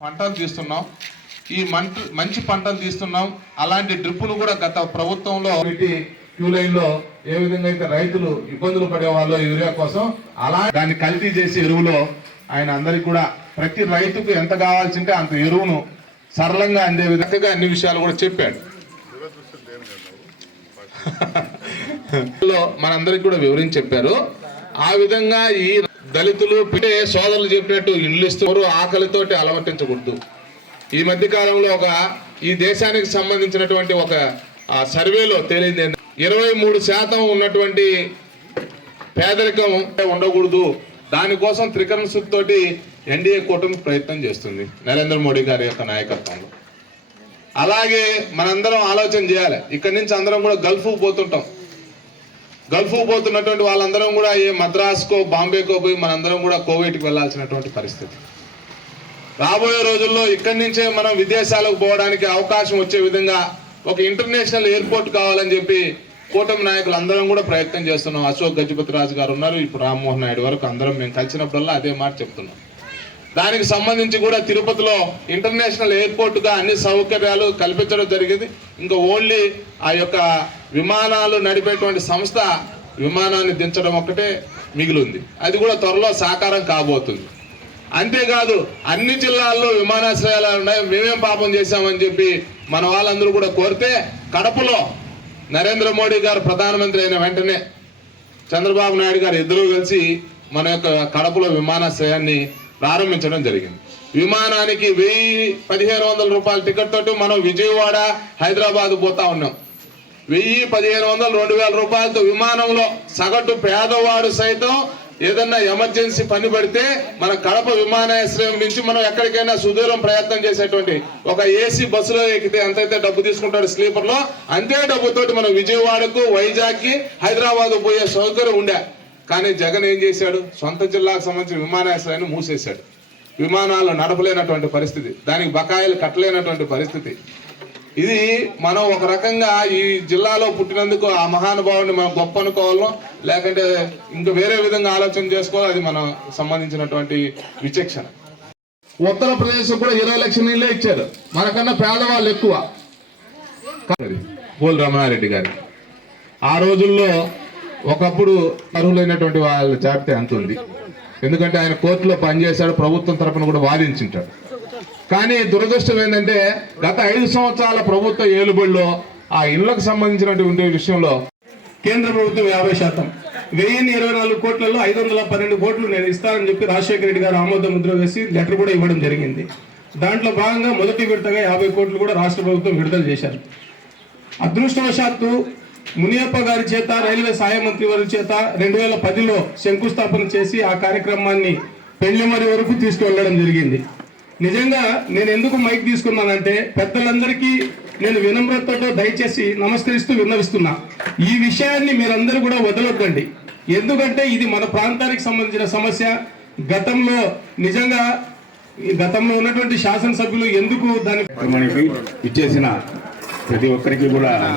పంటలు తీస్తున్నాం. ఈ మంట మంచి పంటలు తీస్తున్నాం. అలాంటి డ్రిప్పులు కూడా గత ప్రభుత్వంలో క్యూ లైన్లో ఏ విధంగా అయితే రైతులు ఇబ్బందులు పడేవాళ్ళు యూరియా కోసం అలా దాన్ని కల్తీ చేసే ఎరువులో ఆయన అందరికి కూడా ప్రతి రైతుకు ఎంత కావాల్సింటే అంత ఎరువును సరళంగా అందే విధంగా అన్ని విషయాలు కూడా చెప్పాడు. మనందరికి కూడా వివరించి చెప్పారు. ఆ విధంగా ఈ దళితులు పిటే సోదరులు చెప్పినట్టు ఇండ్లు ఇస్తారు ఆకలితోటి అలవర్తించకూడదు ఈ మధ్య కాలంలో ఒక ఈ దేశానికి సంబంధించినటువంటి ఒక సర్వేలో తేలింది ఇరవై మూడు శాతం ఉన్నటువంటి పేదరికం ఉండకూడదు. దానికోసం త్రికరణ తోటి ఎన్డీఏ కూటమి ప్రయత్నం చేస్తుంది నరేంద్ర మోడీ గారి యొక్క నాయకత్వంలో. అలాగే మనందరం ఆలోచన చేయాలి. ఇక్కడి నుంచి అందరం కూడా గల్ఫ్ పోతుంటాం. గల్ఫ్ పోతున్నటువంటి వాళ్ళందరం కూడా ఏ మద్రాస్కో బాంబేకో పోయి మనందరం కూడా కోవిడ్కి వెళ్ళాల్సినటువంటి పరిస్థితి. రాబోయే రోజుల్లో ఇక్కడి నుంచే మనం విదేశాలకు పోవడానికి అవకాశం వచ్చే విధంగా ఒక ఇంటర్నేషనల్ ఎయిర్పోర్ట్ కావాలని చెప్పి కూటమి నాయకులు అందరం కూడా ప్రయత్నం చేస్తున్నాం. అశోక్ గజపతి రాజు గారు ఉన్నారు. ఇప్పుడు రామ్మోహన్ నాయుడు వరకు అందరం మేము కలిసినప్పుడల్లా అదే మాట చెప్తున్నాం. దానికి సంబంధించి కూడా తిరుపతిలో ఇంటర్నేషనల్ ఎయిర్పోర్ట్గా అన్ని సౌకర్యాలు కల్పించడం జరిగింది. ఇంకా ఓన్లీ ఆ యొక్క విమానాలు నడిపేటువంటి సంస్థ విమానాన్ని దించడం ఒక్కటే మిగిలింది. అది కూడా త్వరలో సాకారం కాబోతుంది. అంతేకాదు అన్ని జిల్లాల్లో విమానాశ్రయాలు ఉన్నాయి. మేమేం పాపం చేశామని చెప్పి మన వాళ్ళందరూ కూడా కోరితే కడపలో నరేంద్ర మోడీ గారు ప్రధానమంత్రి అయిన వెంటనే చంద్రబాబు నాయుడు గారు ఇద్దరూ కలిసి మన యొక్క కడపలో విమానాశ్రయాన్ని ప్రారంభించడం జరిగింది. విమానానికి వెయ్యి పదిహేను వందల రూపాయల టికెట్ తోటి మనం విజయవాడ హైదరాబాద్ పోతా ఉన్నాం. వెయ్యి పదిహేను వందలు రెండు వేల రూపాయలతో విమానంలో సగటు పేదవాడు సైతం ఏదన్నా ఎమర్జెన్సీ పని పడితే మన కడప విమానాశ్రయం నుంచి మనం ఎక్కడికైనా సుదూరం ప్రయత్నం చేసేటువంటి ఒక ఏసీ బస్సులో ఎక్కితే ఎంతైతే డబ్బు తీసుకుంటాడు స్లీపర్లో అంతే డబ్బుతోటి మనం విజయవాడకు వైజాగ్కి హైదరాబాద్ పోయే సౌకర్యం ఉండే. కానీ జగన్ ఏం చేశాడు? సొంత జిల్లాకు సంబంధించిన విమానాశ్రయాన్ని మూసేశాడు. విమానాలు నడపలేనటువంటి పరిస్థితి దానికి బకాయిలు కట్టలేనటువంటి పరిస్థితి. ఇది మనం ఒక రకంగా ఈ జిల్లాలో పుట్టినందుకు ఆ మహానుభావుని మనం గొప్ప అనుకోవాలో లేకంటే ఇంకా వేరే విధంగా ఆలోచన చేసుకోవాలి అది మనం సంబంధించినటువంటి విచక్షణ. ఉత్తరప్రదేశ్ కూడా ఇరవై లక్షల నీళ్ళే ఇచ్చారు. మనకన్నా పేదవాళ్ళు ఎక్కువ. పోల్ రమణారెడ్డి గారి ఆ రోజుల్లో ఒకప్పుడు అర్హులైనటువంటి వాళ్ళ జాబితా ఎంత ఉంది. ఎందుకంటే ఆయన కోర్టులో పనిచేశాడు ప్రభుత్వం తరపున కూడా వాదించుంటాడు. కానీ దురదృష్టం ఏంటంటే గత ఐదు సంవత్సరాల ప్రభుత్వ ఏలుబడిలో ఆ ఇళ్ళకు సంబంధించినటువంటి విషయంలో కేంద్ర ప్రభుత్వం యాభై శాతం. వెయ్యిన్ని ఇరవై నాలుగు కోట్లలో ఐదు వందల పన్నెండు కోట్లు నేను ఇస్తానని చెప్పి రాజశేఖర రెడ్డి గారు ఆమోద ముద్ర వేసి లెటర్ కూడా ఇవ్వడం జరిగింది. దాంట్లో భాగంగా మొదటి విడతగా యాభై కోట్లు కూడా రాష్ట్ర ప్రభుత్వం విడుదల చేశారు. అదృష్టవశాత్తు మునియప్ప గారి చేత రైల్వే సహాయ మంత్రి వారి చేత రెండు వేల పదిలో శంకుస్థాపన చేసి ఆ కార్యక్రమాన్ని పెళ్ళిమరి వరకు తీసుకువెళ్ళడం జరిగింది. నిజంగా నేను ఎందుకు మైక్ తీసుకున్నానంటే పెద్దలందరికీ నేను వినమ్రతతో దయచేసి నమస్కరిస్తూ విన్నవిస్తున్నా. ఈ విషయాన్ని మీరందరూ కూడా వదలొద్దండి. ఎందుకంటే ఇది మన ప్రాంతానికి సంబంధించిన సమస్య. గతంలో నిజంగా ఈ గతంలో ఉన్నటువంటి శాసనసభ్యులు ఎందుకు దాన్ని ఇచ్చేసిన ప్రతి ఒక్కరికి కూడా